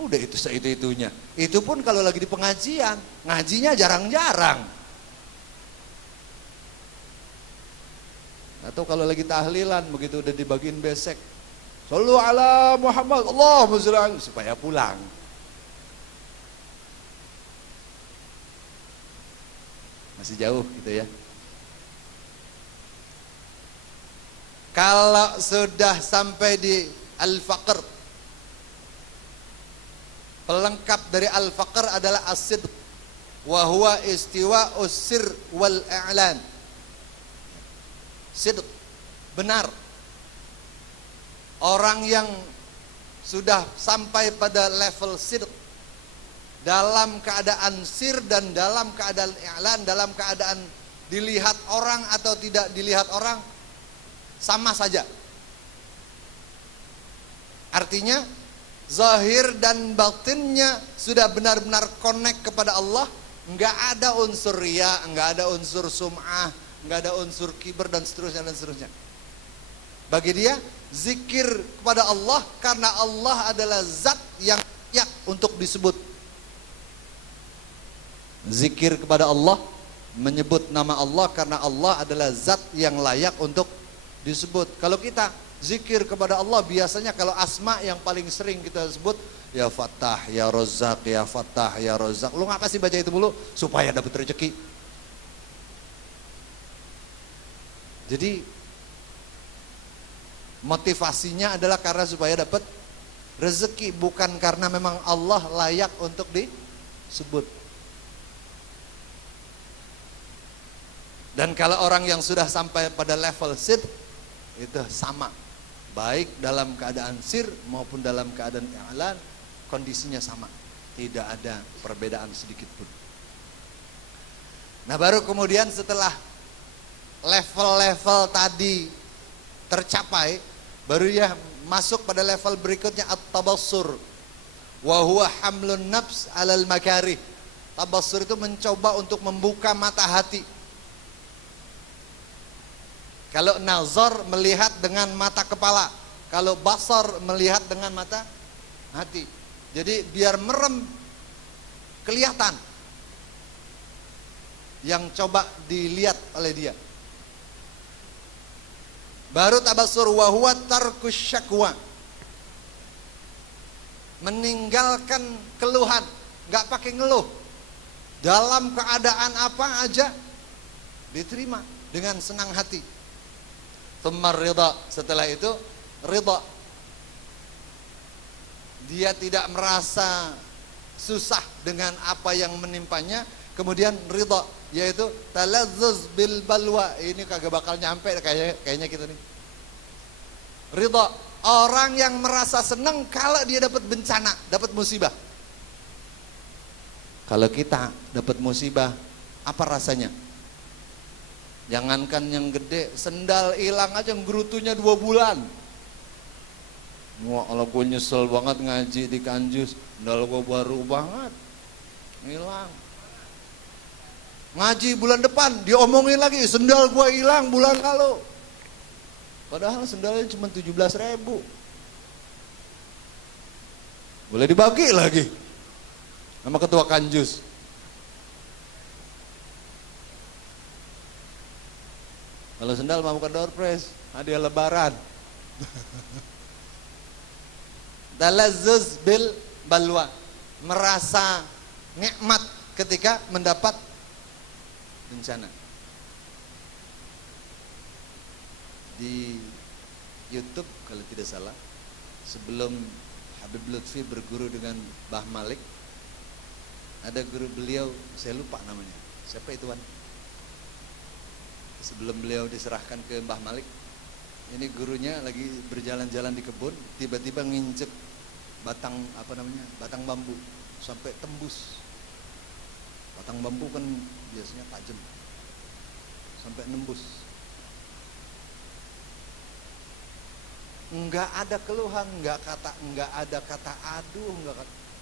Udah itu-itunya. Itu pun kalau lagi di pengajian, ngajinya jarang-jarang. Atau kalau lagi tahlilan, begitu udah dibagiin besek, Shallu ala Muhammad, Allahumma sholli alaihi, supaya pulang. Masih jauh gitu ya. Kalau sudah sampai di al-faqr, pelengkap dari al-faqr adalah as-sidq, wa huwa istiwa'us sir wal i'lan. Sidq, benar. Orang yang sudah sampai pada level sidq, dalam keadaan sir dan dalam keadaan i'lan, dalam keadaan dilihat orang atau tidak dilihat orang, sama saja. Artinya zahir dan batinnya sudah benar-benar connect kepada Allah, enggak ada unsur riya, enggak ada unsur sum'ah, enggak ada unsur kiber dan seterusnya dan seterusnya. Bagi dia zikir kepada Allah karena Allah adalah zat yang layak untuk disebut. Zikir kepada Allah, menyebut nama Allah karena Allah adalah zat yang layak untuk disebut. Kalau kita zikir kepada Allah, biasanya kalau asma yang paling sering kita sebut, ya Fattah, ya Razzaq, ya Fattah, ya Razzaq. Lu ngapa sih baca itu mulu? Supaya dapat rezeki. Jadi motivasinya adalah karena supaya dapat rezeki, bukan karena memang Allah layak untuk disebut. Dan kalau orang yang sudah sampai pada level sidq, itu sama, baik dalam keadaan sir maupun dalam keadaan i'lan, kondisinya sama, tidak ada perbedaan sedikit pun. Nah, baru kemudian setelah level-level tadi tercapai, baru ya masuk pada level berikutnya, at-tabassur, wa huwa hamlun nafs alal makarih. Tabassur itu mencoba untuk membuka mata hati. Kalau nazar melihat dengan mata kepala, kalau basar melihat dengan mata hati. Jadi biar merem kelihatan yang coba dilihat oleh dia. Baru tabassur, wa huwa tarkus syakwa, meninggalkan keluhan, nggak pakai ngeluh. Dalam keadaan apa aja diterima dengan senang hati. Tsumma ridha, setelah itu ridha. Dia tidak merasa susah dengan apa yang menimpanya, kemudian ridha, yaitu talazzuz bil balwa. Ini kagak bakal nyampe kayaknya kita nih. Ridha, orang yang merasa senang kalau dia dapat bencana, dapat musibah. Kalau kita dapat musibah, apa rasanya? Jangankan yang gede, sendal hilang aja nggerutunya 2 bulan. Wah, kalau gue nyesel banget ngaji di Kanjus, sendal gue baru banget, hilang. Ngaji bulan depan, diomongin lagi, sendal gue hilang bulan lalu. Padahal sendalnya cuma 17.000. Boleh dibagi lagi sama ketua Kanjus. Kalau sendal mau bukan door prize, hadiah lebaran. Talazzuz bil balwa, merasa nikmat ketika mendapat bencana. Di YouTube kalau tidak salah, sebelum Habib Lutfi berguru dengan Mbah Malik, ada guru beliau, saya lupa namanya. Siapa itu, Wan? Sebelum beliau diserahkan ke Mbah Malik, ini gurunya lagi berjalan-jalan di kebun, tiba-tiba nginjek batang batang bambu sampai tembus. Batang bambu kan biasanya tajam, sampai nembus. Enggak ada keluhan, enggak ada kata aduh,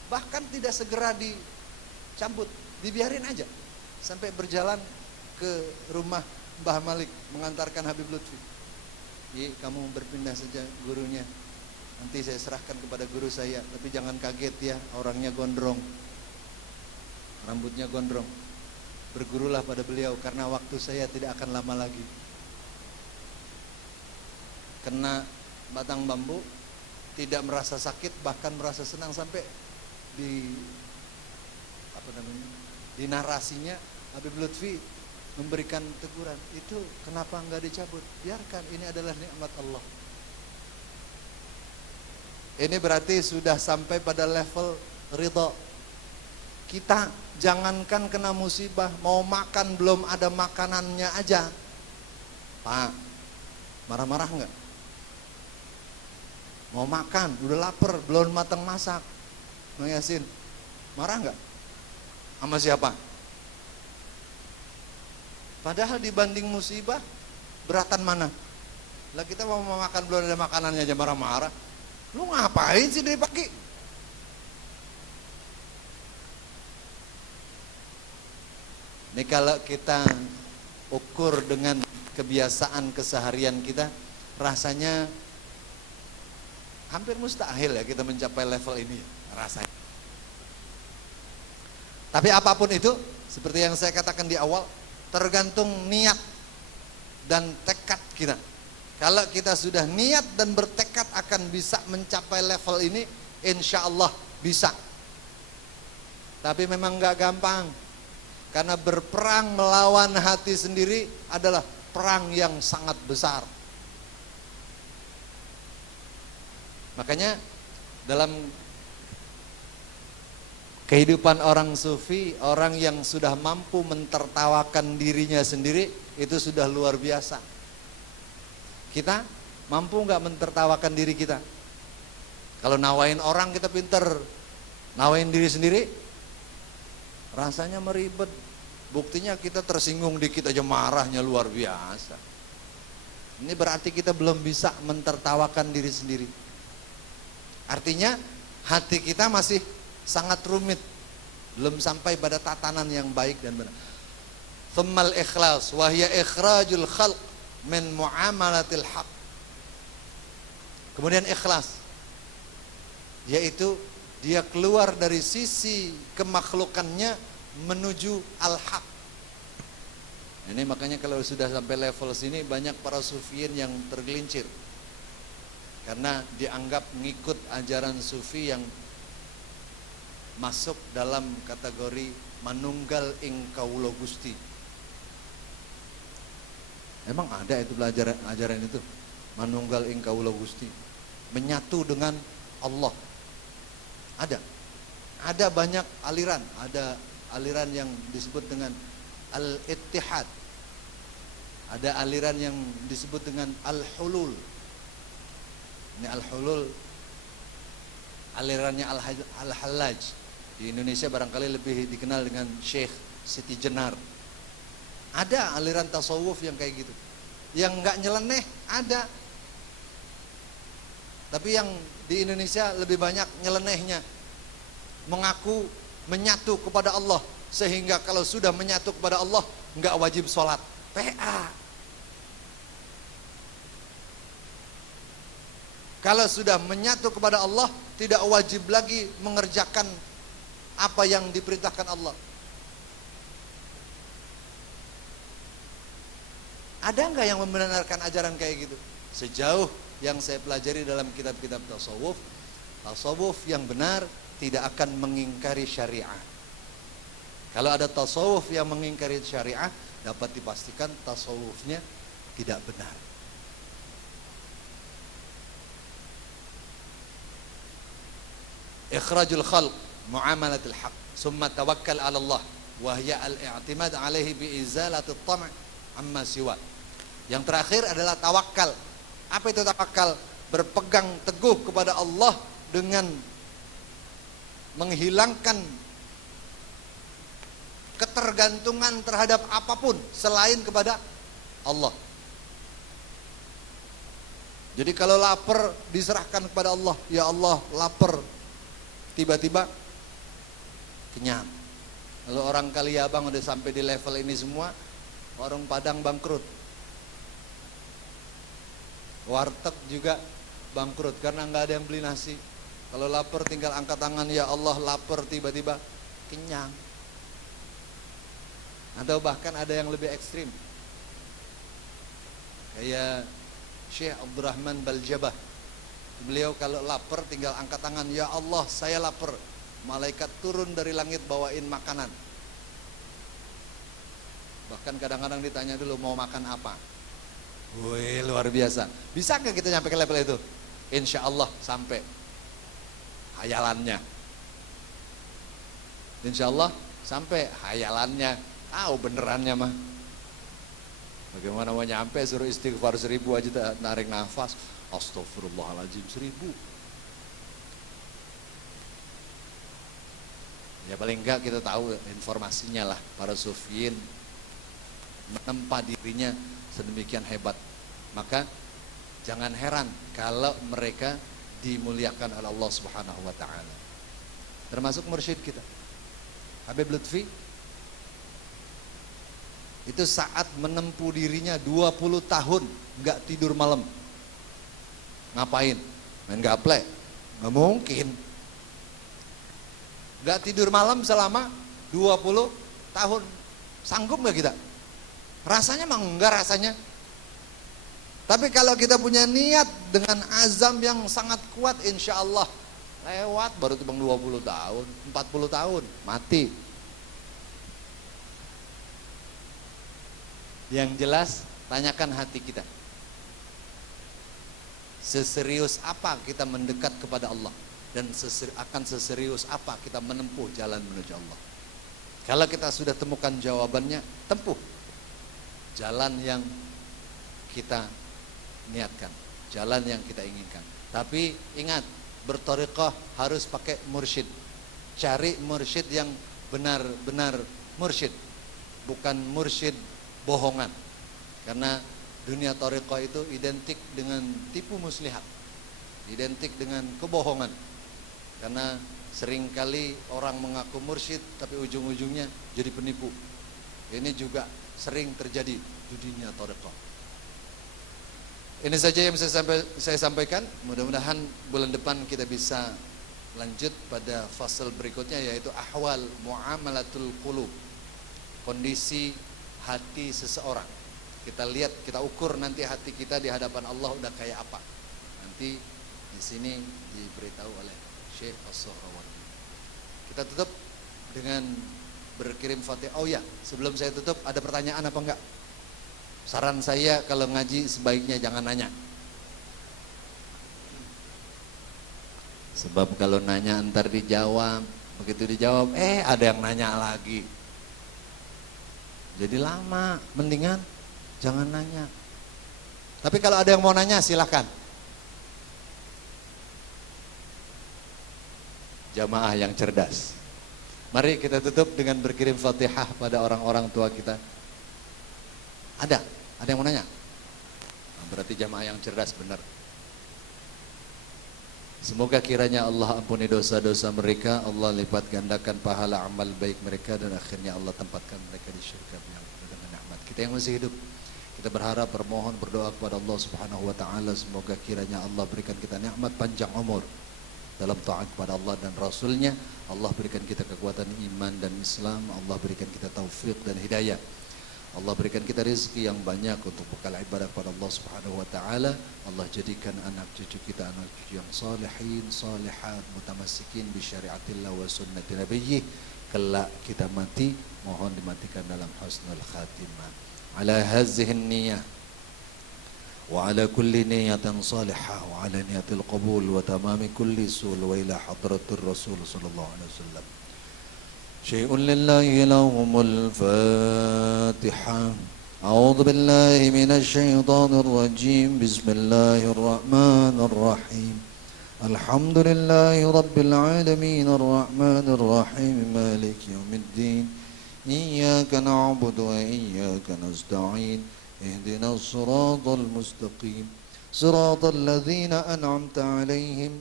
bahkan tidak segera dicabut, dibiarin aja sampai berjalan ke rumah Mbah Malik mengantarkan Habib Lutfi. Kamu berpindah saja gurunya, Nanti saya serahkan kepada guru saya, tapi jangan kaget ya, orangnya gondrong, rambutnya gondrong. Bergurulah pada beliau karena waktu saya tidak akan lama lagi. Kena batang bambu, tidak merasa sakit, bahkan merasa senang, sampai di di narasinya Habib Lutfi memberikan teguran, itu kenapa enggak dicabut? Biarkan, ini adalah nikmat Allah. Ini berarti sudah sampai pada level ridha. Kita jangankan kena musibah, mau makan belum ada makanannya aja, Pak, marah-marah enggak? Mau makan, udah lapar, belum matang masak, Bang Yasin, marah enggak? Sama siapa? Padahal dibanding musibah, beratan mana? Lah kita mau makan belum ada makanannya aja marah-marah. Lu ngapain sih dari pagi? Ini kalau kita ukur dengan kebiasaan keseharian kita, rasanya hampir mustahil ya kita mencapai level ini rasanya. Tapi apapun itu, seperti yang saya katakan di awal, tergantung niat dan tekad kita. Kalau kita sudah niat dan bertekad akan bisa mencapai level ini, insya Allah bisa. Tapi memang gak gampang, karena berperang melawan hati sendiri adalah perang yang sangat besar. Makanya dalam kehidupan orang sufi, orang yang sudah mampu mentertawakan dirinya sendiri, itu sudah luar biasa. Kita mampu nggak mentertawakan diri kita? Kalau nawain orang kita pinter, nawain diri sendiri rasanya meribet. Buktinya kita tersinggung dikit aja marahnya luar biasa. Ini berarti kita belum bisa mentertawakan diri sendiri. Artinya hati kita masih sangat rumit, belum sampai pada tatanan yang baik dan benar. Tsummal ikhlas wa hiya ikhrajul khalq min muamalatil haq. Kemudian ikhlas, yaitu dia keluar dari sisi kemakhlukannya menuju al-haq. Ini makanya kalau sudah sampai level sini banyak para sufiyin yang tergelincir, karena dianggap ngikut ajaran sufi yang masuk dalam kategori manunggal ing kawula Gusti. Emang ada itu ajaran itu, manunggal ing kawula Gusti, menyatu dengan Allah. Ada banyak aliran, ada aliran yang disebut dengan al-ittihad, ada aliran yang disebut dengan al-hulul. Ini al-hulul alirannya al-Hallaj. Di Indonesia barangkali lebih dikenal dengan Syekh Siti Jenar. Ada aliran tasawuf yang kayak gitu, yang nggak nyeleneh ada. Tapi yang di Indonesia lebih banyak nyelenehnya, mengaku menyatu kepada Allah, sehingga kalau sudah menyatu kepada Allah nggak wajib sholat. PA. Kalau sudah menyatu kepada Allah, tidak wajib lagi mengerjakan apa yang diperintahkan Allah. Ada nggak yang membenarkan ajaran kayak gitu? Sejauh yang saya pelajari dalam kitab-kitab tasawuf, tasawuf yang benar tidak akan mengingkari syariah. Kalau ada tasawuf yang mengingkari syariah, dapat dipastikan tasawufnya tidak benar. Ikhrajul khalq muamalatul haq, summa tawakkal ala Allah, wa hiya al-i'timad alaihi bi izalati at-tam' amma siwa. Yang terakhir adalah tawakal. Apa itu tawakal? Berpegang teguh kepada Allah dengan menghilangkan ketergantungan terhadap apapun selain kepada Allah. Jadi kalau lapar diserahkan kepada Allah, ya Allah lapar, tiba-tiba kenyang. Kalau orang Kaliabang udah sampai di level ini semua, warung Padang bangkrut, warteg juga bangkrut karena nggak ada yang beli nasi. Kalau lapar tinggal angkat tangan, ya Allah lapar, tiba-tiba kenyang. Atau bahkan ada yang lebih ekstrim, kayak Syekh Abdurrahman Baljabah. Beliau kalau lapar tinggal angkat tangan, ya Allah saya lapar, malaikat turun dari langit bawain makanan. Bahkan kadang-kadang ditanya dulu mau makan apa. Wih, luar biasa. Bisa nggak kita nyampe ke level itu? Insya Allah sampai. Hayalannya, insya Allah sampai hayalannya. Tahu benerannya mah. Bagaimana mau nyampe, suruh istighfar 1000 aja narik nafas. Astagfirullahaladzim 1000. Ya paling enggak kita tahu informasinya lah. Para sufiyin menempa dirinya sedemikian hebat. Maka jangan heran kalau mereka dimuliakan oleh Allah Subhanahu wa taala. Termasuk mursyid kita, Habib Lutfi. Itu saat menempuh dirinya 20 tahun enggak tidur malam. Ngapain? Main gaple? Nggak mungkin. Nggak tidur malam selama 20 tahun. Sanggup nggak kita? Rasanya mah enggak rasanya. Tapi kalau kita punya niat dengan azam yang sangat kuat, insya Allah lewat. Baru tuh bang 20 tahun, 40 tahun, mati. Yang jelas, tanyakan hati kita. Seserius apa kita mendekat kepada Allah, dan akan seserius apa kita menempuh jalan menuju Allah. Kalau kita sudah temukan jawabannya, tempuh jalan yang kita niatkan, jalan yang kita inginkan. Tapi ingat, berthariqah harus pakai mursyid. Cari mursyid yang benar-benar mursyid, bukan mursyid bohongan. Karena dunia thariqah itu identik dengan tipu muslihat, identik dengan kebohongan. Karena seringkali orang mengaku mursyid tapi ujung-ujungnya jadi penipu. Ini juga sering terjadi di dunia thariqah. Ini saja yang bisa saya sampaikan. Mudah-mudahan bulan depan kita bisa lanjut pada fasal berikutnya, yaitu ahwal muamalatul qulub, kondisi hati seseorang. Kita lihat, kita ukur nanti hati kita di hadapan Allah udah kayak apa. Nanti di sini diberitahu oleh Syekh As-Suhrawardi. Kita tutup dengan berkirim Fatihah. Oh ya, sebelum saya tutup, ada pertanyaan apa enggak? Saran saya kalau ngaji sebaiknya jangan nanya. Sebab kalau nanya ntar dijawab, begitu dijawab, ada yang nanya lagi. Jadi lama, mendingan jangan nanya. Tapi kalau ada yang mau nanya silahkan. Jamaah yang cerdas. Mari kita tutup dengan berkirim Fatihah pada orang-orang tua kita. Ada yang mau nanya? Berarti jamaah yang cerdas benar. Semoga kiranya Allah ampuni dosa-dosa mereka, Allah lipat gandakan pahala amal baik mereka, dan akhirnya Allah tempatkan mereka di syurga yang penuh dengan nikmat. Kita yang masih hidup, kita berharap, bermohon, berdoa kepada Allah Subhanahu wa taala, semoga kiranya Allah berikan kita nikmat panjang umur dalam taat kepada Allah dan Rasulnya. Allah berikan kita kekuatan iman dan Islam, Allah berikan kita taufik dan hidayah. Allah berikan kita rezeki yang banyak untuk bekal ibadah kepada Allah Subhanahu wa taala. Allah jadikan anak cucu kita anak cucu yang salihin, salihat, mutamassikin bi syariatillah wa sunnati nabiyyi. Kelak kita mati, mohon dimatikan dalam husnul khatimah. Ala hazihi niyyah wa ala kulli niyatin salihah wa ala niyatil qabul wa tamami kulli sul wa ila hadratir rasul sallallahu alaihi wasallam. شيء لله لهم الفاتحة. أعوذ بالله من الشيطان الرجيم. بسم الله الرحمن الرحيم. الحمد لله رب العالمين الرحمن الرحيم مالك يوم الدين. إياك نعبد وإياك نستعين. اهدنا الصراط المستقيم صراط الذين أنعمت عليهم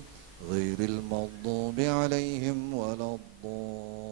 غير المغضوب عليهم ولا الضالين.